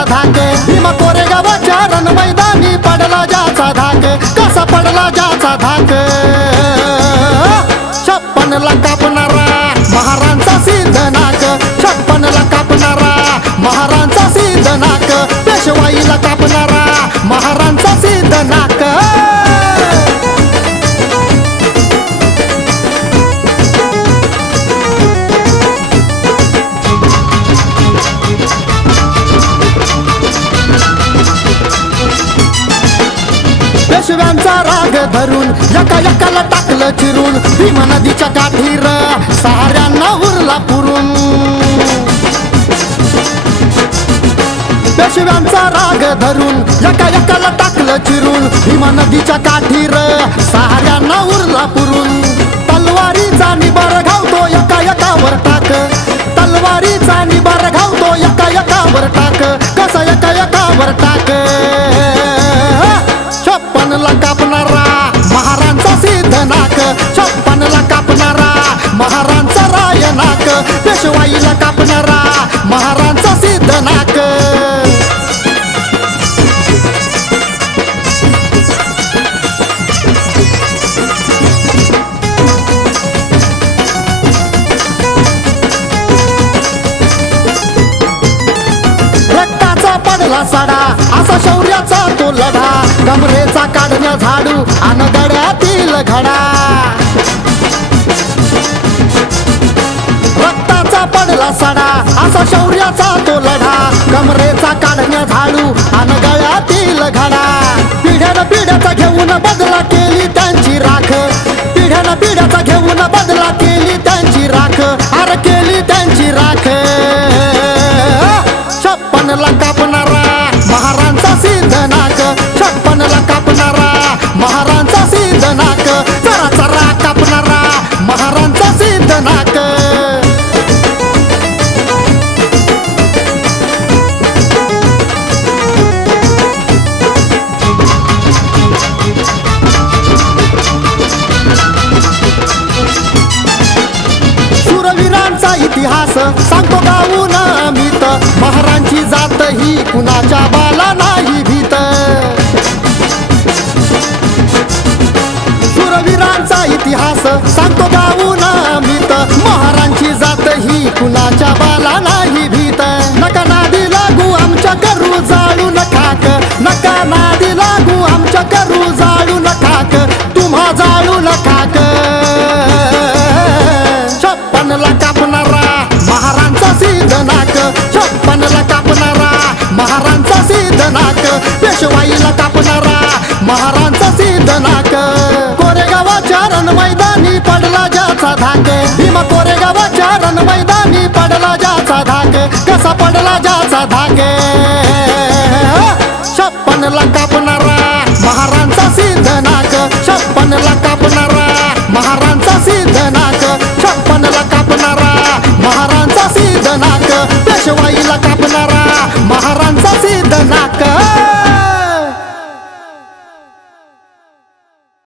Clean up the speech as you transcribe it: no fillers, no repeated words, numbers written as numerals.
ज्याचा धाक, भीमा कोरेगावच्या रण मैदानी पडला ज्याचा धाक, कसा पडला ज्याचा धाक. 56 ला कापणारा महारांचा सिद्ध नाक, 56 ला कापणारा महारांचा सिद्ध नाक, पेशवाईला कापणारा महारांचा सिद्ध नाक. पेशव्यांचा राग धरून एका एकाला टाकलं चिरून, भीमा नदीच्या काठीर सहाऱ्यांना उरला पुरून. पेशव्यांचा राग धरून एका एकाला टाकलं चिरून, भीमा नदीच्या काठीर सहाऱ्यांना उरला पुरून. तलवारीचा निबार घावतो एका एकावर टाक, तलवारीचा निबार घावतो एका एकावर टाक, कसा एका एकावर टाक. 56 ला कापणारा महारांचा सिद्ध नाक, 56 ला कापणारा महारांचा राय नाक, पेशवाईला कापणारा महारांचा सिद्ध नाक. रक्ताचा पडला सडा असा शौर्याचा तो लढा, कमरेचा काढण्या झाडू अन गड्यातील घडा. रक्ताचा पडला सडा असा शौर्याचा तो लढा, कमरेचा काढण्या झाडू अन गळ्यातील घडा. पिढ्यानं पिढ्याचा घेऊन बदला केली त्यांची राख, पिढ्यानं पिढ्याचा घेऊन बदला केली त्यांची राख, अरे केली त्यांची राख. 56 ला कापणारा महारांचा सिद्ध नाक, 56 ला कापणारा महारांचा सिद्ध नाक, चरा चरा कापणारा महारांचा सिद्ध नाक. शूरवीरांचा इतिहास सांगतो गाऊन अमित, महारांची जात ही कुणाच्या बाला नाही भीत. शूरवीरांचा इतिहास सांगतो गाऊन अमित, महारांची जात ही कुणाच्या बाला नाही भीत. नका नादी लागू आमच्या करू जाळू नखाक, नका नादी लागू आमच्या करू जाळू नखाक, तुम्हा जाळू नखाक. 56 ला कापणारा महारांचा सिद्ध नाक, 56 ला कापणारा महारांचा सिद्ध नाक, पेशवाईला कापणारा महारांचा सिद्ध नाक. कोरेगावच्या रण मैदानी पडला ज्याचा धाक, भीमा कोरेगावच्या रण मैदानी पडला ज्याचा धाक, कसा पडला ज्याचा धाक.